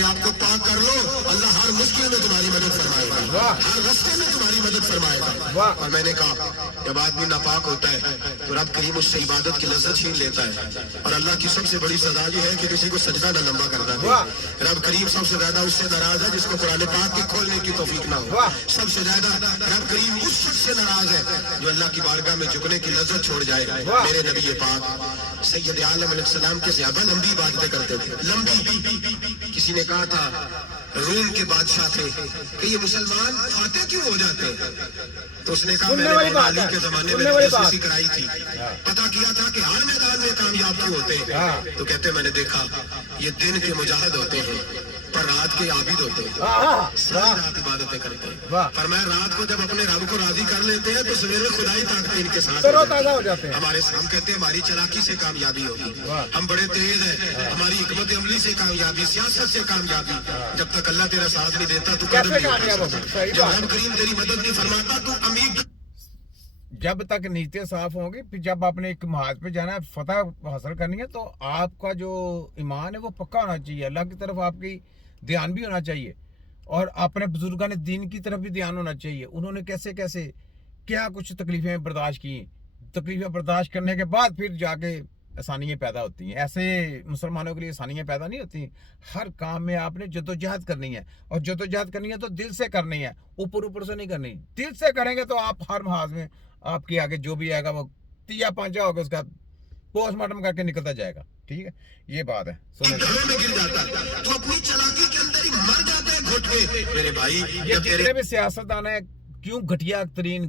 अपने आप को पाक कर लो, अल्लाह हर मुश्किल में तुम्हारी मदद फरमाएगा, हर रास्ते में तुम्हारी मदद फरमाएगा। और मैंने कहा जब आदमी नापाक होता है तो रब करीम उससे इबादत की लज्जत छीन लेता है। और अल्लाह की सबसे बड़ी सजा ये है कि किसी को सजदा न लंबा करता है। रब करीम सबसे ज्यादा उससे नाराज है जिसको कुरान पाक के खोलने की तौफीक ना हो। सबसे ज्यादा रब करीम उस शख्स से नाराज है जो अल्लाह की बारगाह में झुकने की लज्जत छोड़ जाए। मेरे नबी पाक सैयद आलम अलैहिस्सलाम के सहाबा लंबी बातें करते थे, लंबी। किसी ने कहा था रूम के बादशाह थे कि ये मुसलमान फातेह क्यों हो जाते हैं? तो उसने कहा मैंने मौला अली के जमाने में कोशिश कराई थी, पता किया था कि हर मैदान में कामयाब क्यों होते हैं। तो कहते मैंने देखा ये दिन के मुजाहिद होते हैं पर रात के आबिद होते हैं, सारी रात इबादतें करते हैं। पर मैं रात को जब अपने रब को राजी कर लेते हैं तो सवेरे खुदाई ताकत इनके साथ हो जाते हैं। हमारे हम कहते हैं हमारी चालाकी से कामयाबी होगी, हम बड़े तेज हैं, हमारी हिकमत अमली से कामयाबी, सियासत से कामयाबी। जब तक अल्लाह तेरा साथ नहीं देता तू कदम नहीं उठा सकता। जब रब करीम तेरी मदद नहीं फरमाता तू अमीर। जब तक नीयतें साफ होंगी, फिर जब आपने एक महाज पे जाना है, फतह हासिल करनी है, तो आपका जो ईमान है वो पक्का होना चाहिए, अल्लाह की तरफ आपकी ध्यान भी होना चाहिए और अपने बुजुर्गों ने दीन की तरफ भी ध्यान होना चाहिए। उन्होंने कैसे कैसे क्या कुछ तकलीफें बर्दाश्त की, तकलीफें बर्दाश्त करने के बाद फिर जाके आसानियाँ पैदा होती हैं। ऐसे मुसलमानों के लिए आसानियाँ पैदा नहीं होती। हर काम में आपने जद्दोजहद करनी है और जद्दोजहद करनी है तो दिल से करनी है, ऊपर ऊपर से नहीं करनी। दिल से करेंगे तो आप हर महाज में आपके आगे जो भी आएगा वो तिया पांचा होगा, उसका पोस्टमार्टम करके निकलता जाएगा। ठीक है, ये बात है। घरों में गिर जाता है तो अपनी चालाकी के अंदर ही मर जाते हैं घुट के। मेरे भाई ये जितने भी सियासतदान है क्यों घटिया तरीन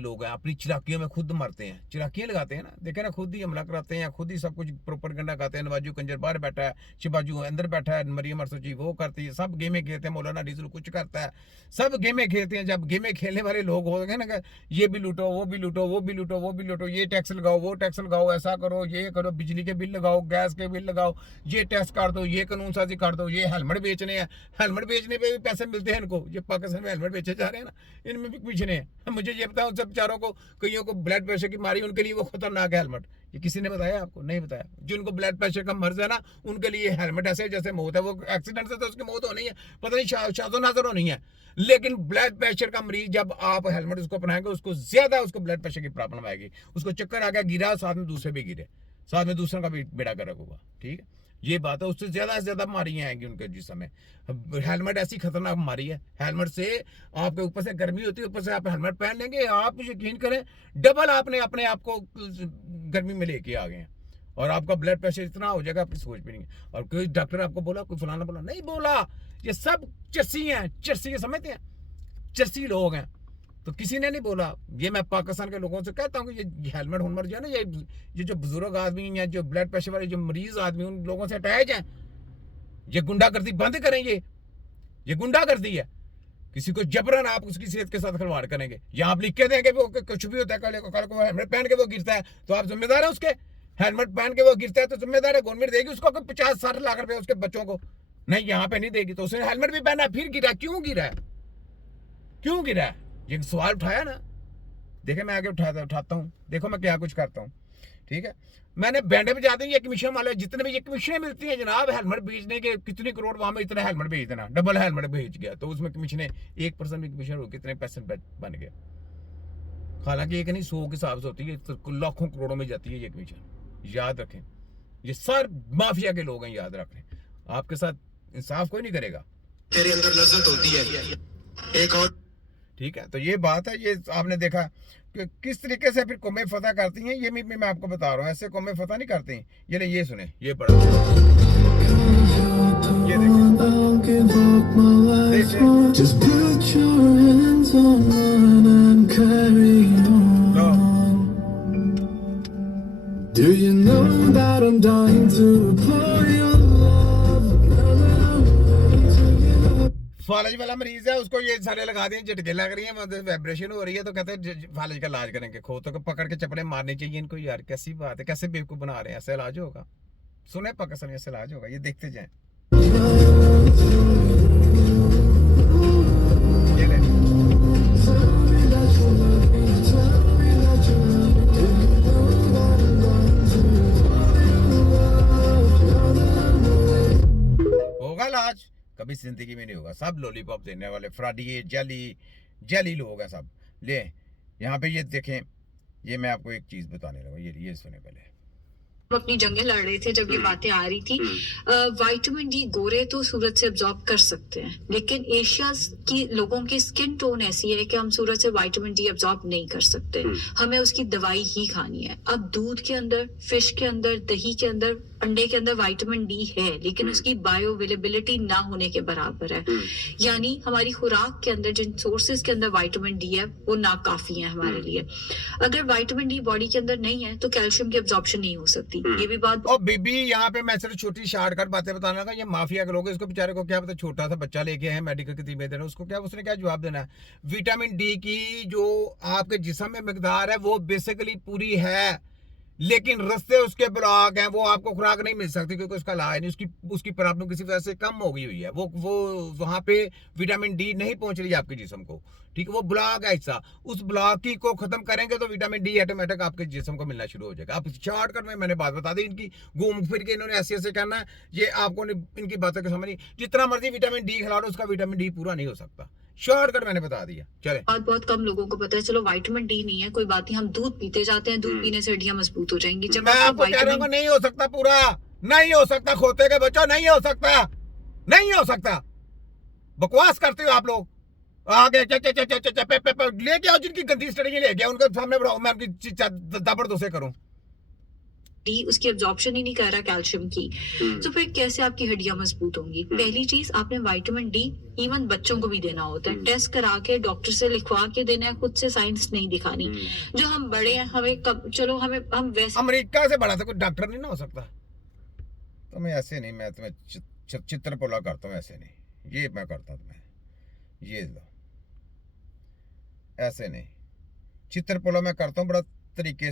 लोग हैं, अपनी चिराकियों में खुद मरते हैं, चिराकियां लगाते हैं ना, देखे ना, खुद ही हमला कराते हैं, खुद ही सब कुछ प्रोपेगेंडा करते हैं। नवाजू कंजर बाहर बैठा है, शिबाजू अंदर बैठा है, मरियम अरसोची वो करती है, सब गेमें खेलते हैं, मौलाना डीजल कुछ करता है, सब गेमें खेलते हैं। जब गेमें खेलने वाले लोग हो गए ना, ये भी लूटो, वो भी लूटो, वो भी लूटो, वो भी लूटो, ये टैक्स लगाओ, वो टैक्स लगाओ, ऐसा करो, ये करो, बिजली के बिल लगाओ, गैस के बिल लगाओ, ये टैक्स काट दो, ये कानून साजी कर दो, ये हेलमेट बेचने हैं, हेलमेट बेचने पे भी पैसे मिलते हैं इनको। ये पाकिस्तान में हेलमेट बेचे जा रहे हैं ना, इनमें भी पिछने हैं। मुझे ये बताओ, सब बेचारों को, कईयों को ब्लड प्रेशर की बीमारी, उनके लिए वो खतरनाक है हेलमेट। ये किसी ने बताया आपको? नहीं बताया। जिनको ब्लड प्रेशर का मर्ज है ना, उनके लिए हेलमेट ऐसे जैसे मौत है। वो एक्सीडेंट से तो उसकी मौत होनी है, पता नहीं शादो नाजर होनी है, लेकिन ब्लड प्रेशर का मरीज जब आप हेलमेट उसको पहनाएंगे, उसको ज्यादा उसको ब्लड प्रेशर की प्रॉब्लम आएगी। उसको चक्कर आ गया, गिरा, साथ में दूसरे भी गिरे, साथ में दूसरों का भी बेड़ा गर्क होगा। ठीक है, ये बात है। उससे ज्यादा से ज्यादा बीमारियां आएंगी उनके जिस्म में। हेलमेट ऐसी खतरनाक बीमारी है, हेलमेट से आपके ऊपर से गर्मी होती है, ऊपर से आप हेलमेट पहन लेंगे, आप यकीन करें डबल आपने अपने आप को गर्मी में लेके आ गए हैं और आपका ब्लड प्रेशर इतना हो जाएगा आपकी सोच भी नहीं। और कोई डॉक्टर आपको बोला, कोई फलाना बोला, नहीं बोला। ये सब चर्सी हैं, चर्सी समझते हैं, चर्सी लोग हैं। तो किसी ने नहीं बोला। ये मैं पाकिस्तान के लोगों से कहता हूँ कि ये हेलमेट हुनमर जो है ना, ये जो बुजुर्ग आदमी हैं, जो ब्लड प्रेशर वाले जो मरीज आदमी, उन लोगों से अटैच हैं। ये गुंडागर्दी बंद करें। ये गुंडागर्दी है। किसी को जबरन आप उसकी सेहत के साथ खिलवाड़ करेंगे। यहाँ आप लिख के देंगे वो कुछ भी होता है, कल को हेलमेट पहन के वो गिरता है तो आप जिम्मेदार है उसके। हेलमेट पहन के वो गिरता है तो जिम्मेदार है, गवर्नमेंट देगी उसको 50-60 लाख रुपए उसके बच्चों को। नहीं, यहाँ पे नहीं देगी। तो उसने हेलमेट भी पहना, फिर गिरा। क्यों गिरा है? क्यों गिरा है? ये सवाल उठाया ना। देखे मैं आगे उठाता हूँ, देखो मैं क्या कुछ करता हूँ। ठीक है, मैंने बैंडे पे जाते हैं, ये कमीशन वाले जितने भी ये कमीशनें मिलती हैं जनाब, हेलमेट बेचने के कितने करोड़, वहां में इतना हेलमेट बेच देना, डबल हेलमेट बेच गया तो उसमें कमीशनें 1% भी कमीशन हो, कितने पैसे बन गए। हालांकि एक नहीं 100 के हिसाब से होती है, तो लाखों करोड़ों में जाती है ये कमीशन। याद रखें, ये सारे माफिया के लोग हैं, याद रखें। आपके साथ इंसाफ कोई नहीं करेगा। तेरे अंदर लज्जत होती है एक और। ठीक है, तो ये बात है। ये आपने देखा कि किस तरीके से फिर कौमें फतह करती हैं। ये मैं आपको बता रहा हूँ, ऐसे कौमें फतह नहीं करती। ये सुने, ये पढ़ा, ये Do you know that I'm dying to pour your फालज वाला मरीज है, उसको ये सारे लगा दिए, झटके लग रही है, मतलब वाइब्रेशन हो रही है, तो कहते हैं फालज का इलाज करेंगे। खोतों को पकड़ के चपड़े मारने चाहिए इनको। यार कैसी बात है, कैसे बेवकूफ बना रहे हैं। ऐसे इलाज होगा? सुने पाकिस्तान ऐसे इलाज होगा? ये देखते जाए। होगा कभी जिंदगी में नहीं होगा। सब लॉलीपॉप देने वाले फ्राडी जेली लोग हैं सब। ले यहाँ पे ये देखें, ये मैं आपको एक चीज बताने लगा, ये सुने पहले। अपनी जंगें लड़ रहे थे जब ये बातें आ रही थी। विटामिन डी गोरे तो सूरज से अब्जॉर्ब कर सकते हैं, लेकिन एशिया की लोगों की स्किन टोन ऐसी है कि हम सूरज से विटामिन डी अब्जॉर्ब नहीं कर सकते, हमें उसकी दवाई ही खानी है। अब दूध के अंदर, फिश के अंदर, दही के अंदर, अंडे के अंदर विटामिन डी है, लेकिन उसकी बायो अवेलेबिलिटी ना होने के बराबर है। यानी हमारी खुराक के अंदर जिन सोर्सेज के अंदर विटामिन डी है वो नाकाफी है हमारे लिए। अगर विटामिन डी बॉडी के अंदर नहीं है तो कैल्शियम की अब्जॉर्प्शन नहीं हो सकती। ये भी बात। और बीबी यहाँ पे मैं सिर्फ छोटी शॉर्टकट बातें बताने लगा। ये माफिया के लोग हैं, इसको बेचारे को क्या पता, छोटा सा बच्चा लेके आए मेडिकल की टीम में देना, उसको क्या, उसने क्या जवाब देना है। विटामिन डी की जो आपके जिस्म में मिकदार है वो बेसिकली पूरी है, लेकिन रस्ते उसके ब्लॉक हैं, वो आपको खुराक नहीं मिल सकती क्योंकि उसका इलाज नहीं, उसकी प्रॉब्लम किसी वजह से कम हो गई हुई है। वो वहां पे विटामिन डी नहीं पहुंच रही है आपके जिस्म को, ठीक है। वो ब्लॉक है हिस्सा, उस ब्लॉक की को खत्म करेंगे तो विटामिन डी ऑटोमेटिक आपके जिस्म को मिलना शुरू हो जाएगा। आप शॉर्टकट में मैंने बात बता दी, इनकी घूम फिर के इन्होंने ऐसे ऐसे करना है, ये आपको इनकी बातों की समझ नहीं। जितना मर्जी विटामिन डी खिला लो, उसका विटामिन डी पूरा नहीं हो सकता। शॉर्टकट मैंने बता दिया। चले, बहुत कम लोगों को पता है। चलो विटामिन डी नहीं है कोई बात नहीं, हम दूध पीते जाते हैं, दूध पीने से हड्डियां मजबूत हो जाएंगी। जब मैं आपको कह रहा हूँ नहीं हो सकता, पूरा नहीं हो सकता, खोते के बच्चों नहीं हो सकता, नहीं हो सकता। बकवास करते हो आप लोग। आगे लेके आओ, जिनकी गंदी स्टडी लेके आओ, उनके सामने बढ़ाओ, मैं आपकी जबरदस्ती करूं। डी उसकी अब्जॉर्प्शन ही नहीं कर रहा कैल्शियम की, तो फिर कैसे आपकी हड्डियां मजबूत होंगी। पहली चीज, आपने विटामिन डी इवन बच्चों को भी देना होता है, टेस्ट करा के डॉक्टर से लिखवा के देना है, खुद से साइंस नहीं दिखानी। जो हम बड़े हैं, हमें चलो हम वैसे अमेरिका से बड़ा था कोई डॉक्टर नहीं ना हो सकता। तो मैं ऐसे नहीं, मैं तुम्हें चित्र पोला करता हूँ, ऐसे नहीं, ये मैं करता तुम्हें, ये लो, ऐसे नहीं, चित्र पोला मैं करता हूँ बड़ा तरीके